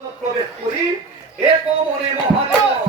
প্রবেশ করি এক মনে মহাদেব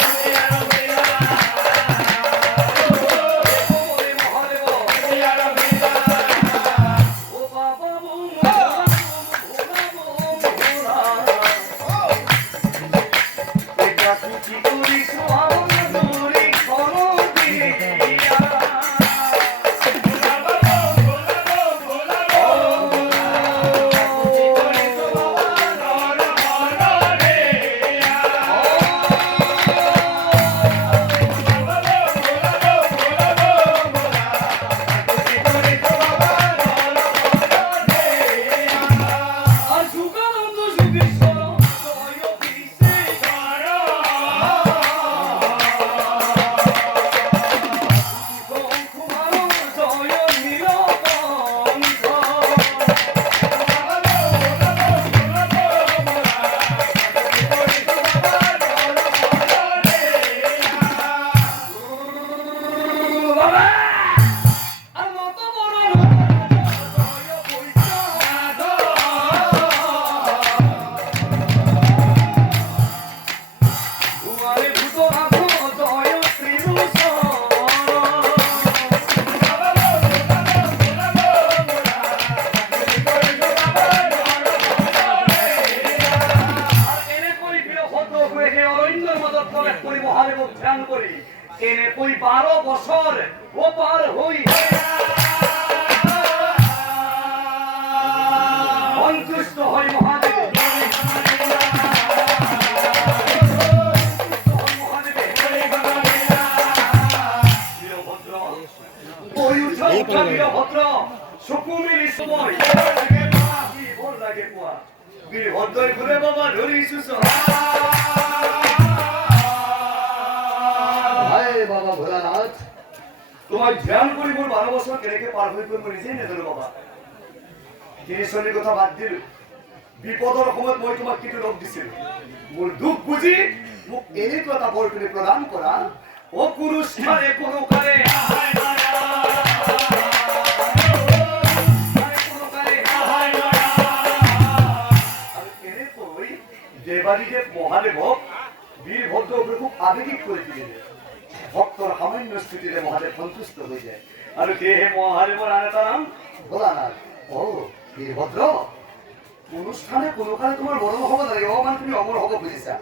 এনে কই 12 বছর ও পার হই সন্তুষ্ট হই মহাদেব বীরভদ্র সুকুমির সময় কি ভোর লাগে পোয়া বীরভদ্র ঘুরে বাবা ধরিছু বাবা ভোলানাথ তোমার ধ্যান করি মোর 12 বছর কেড়ে পার হয়ে করবো নিজেই নেদল বাবা জিনিসের কথা বাদ দিল বিপদর সময় মই তোমাক কিছু লোক দিছিল মোর দুঃখ বুঝি মোক এই কথা বল করে প্রদান করা ও পুরুষ স্থানে কোনো কারে দেবাদিদেব মহাদেব বীরভদ্র খুব আবেগিক করে দিলেন ভক্তর সামান্য স্থিতিতে মহাদেব সন্তুষ্ট হয়ে যায় আর কে হে মহাদেবর আনে তার নাম ভোলানাথ ও বীরভদ্র অনুষ্ঠানে কোনো কালে তোমার মরণ হব লাগে ও মানে তুমি অমর হব বুঝিছা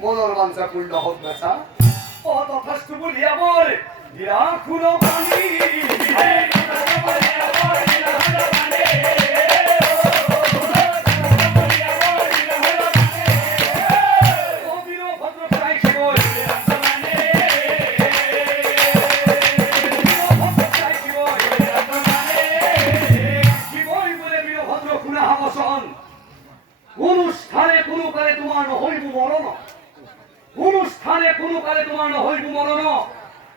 মনের বাঞ্ছা পূর্ণ হোক বেচা ও তথাস্তু বলি আমার রাখুন পানি অনুষ্ঠানে কোনো কালে তোমার নহইব মরণ অনুষ্ঠানে কোনো কালে তোমার নহইব মরণ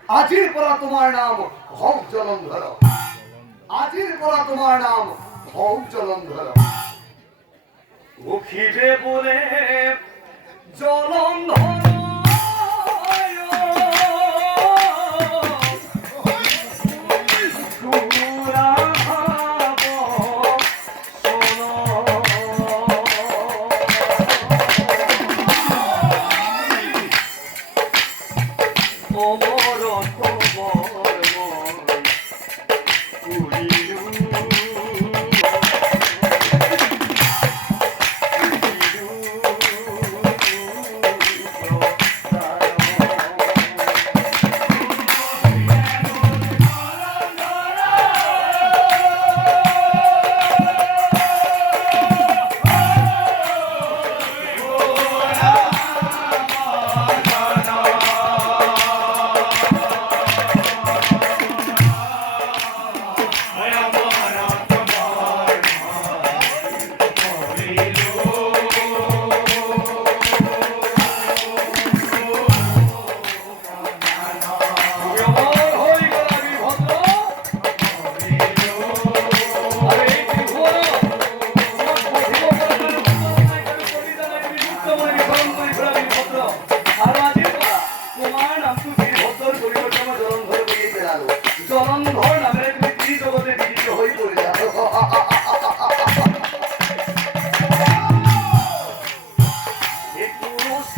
আজির পরা তোমার নাম হক জলন্ধর আজির পরা তোমার নাম হক জলন্ধর উঠিবে বলে জলন্ধর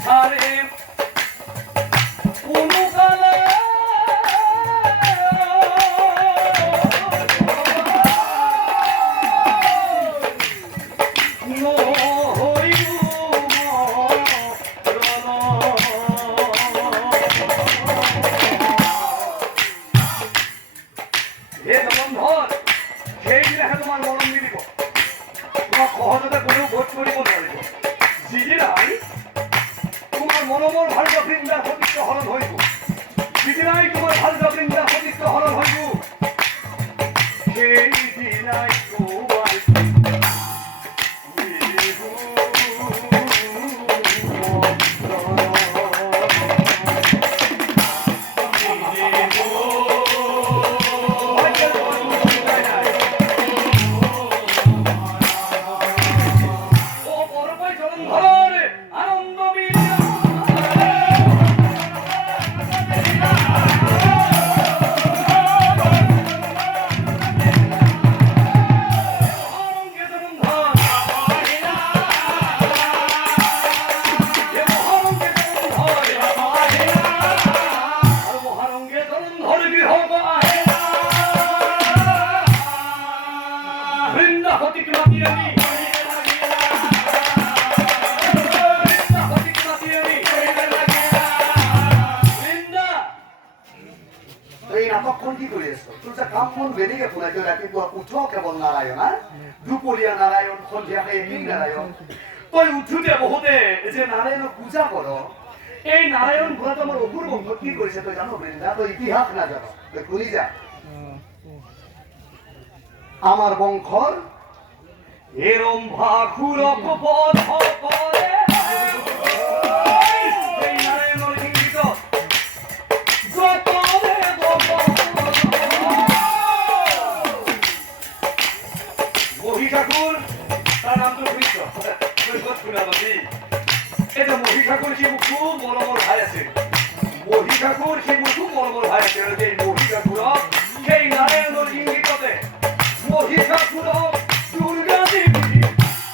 ছাড়ে কোনো কালে মনোমল ভার্য বৃন্দার সতীত্ব হরণ হইব দিদিনাই তোমার ভার্য বৃন্দার সতীত্ব হরণ হইব সেই দিনাই তোমার দুপৰীয়া নাৰায়ণ সন্ধিয়া এদিন নাৰায়ণ তই উঠোতে বহুতে যে নাৰায়ণক পূজা কৰ এই নাৰায়ণ ঘোৰাটো আমাৰ অসুৰ বংশত কি কৰিছে তই জানো বৃন্দা তই ইতিহাস নাজানো তই শুনি যা আমার বংশর এরম ভাখুরক বধ করে এই নারায়ণের ইঙ্গিত যত দেব মহি ঠাকুর তার নাম তো কৃষ্ণ এটা মহি ঠাকুর সে খুব বড় বড় ভাই আছে মহি ঠাকুর সে খুব বড় বড় ভাই আছে এই মহি ঠাকুর সেই নারায়ণের ইঙ্গিততে মহি ঠাকুর দুর্গা দেবী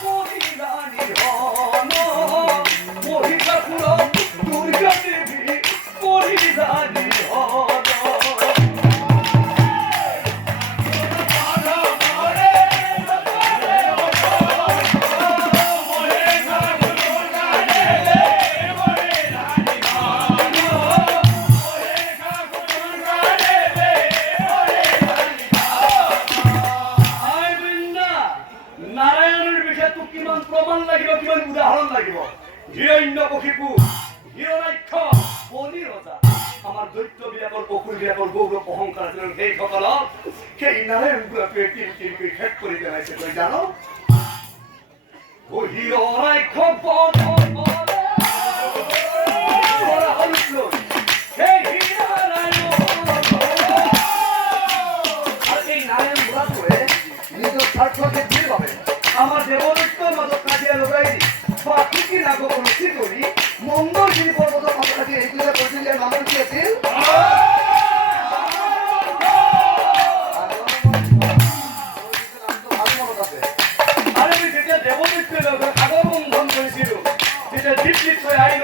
পরিরানী হন মহি ঠাকুর দুর্গা দেবী পরিরানী হন উদাহরণ লাগিব হিৰণ্যকশিপু হিৰণ্যাক্ষ বলি ৰজা আমাৰ দৈত্যবিলাকৰ অসুৰবিলাকৰ গৌৰৱ অহংকাৰ আছিল সেইসকলক সেই নাৰায়ণ গুৰুৱে কিৰি শেষ কৰি পেলাইছে তই জান হিৰণ্যাক্ষ নিজৰ স্বাৰ্থকে কি ভাবে আমার দেবদত্তর মাদক কাজিয়া লগাই বাকি নাগো অনুষ্ঠি করি মঙ্গলগিরি পর্বত মাথাকে এই পূজা করছেন যে নাম কি আছে আরে যেটা দেবদত্তের সাগর বন্ধন করেছিল যেটা দীপ দীপ আইন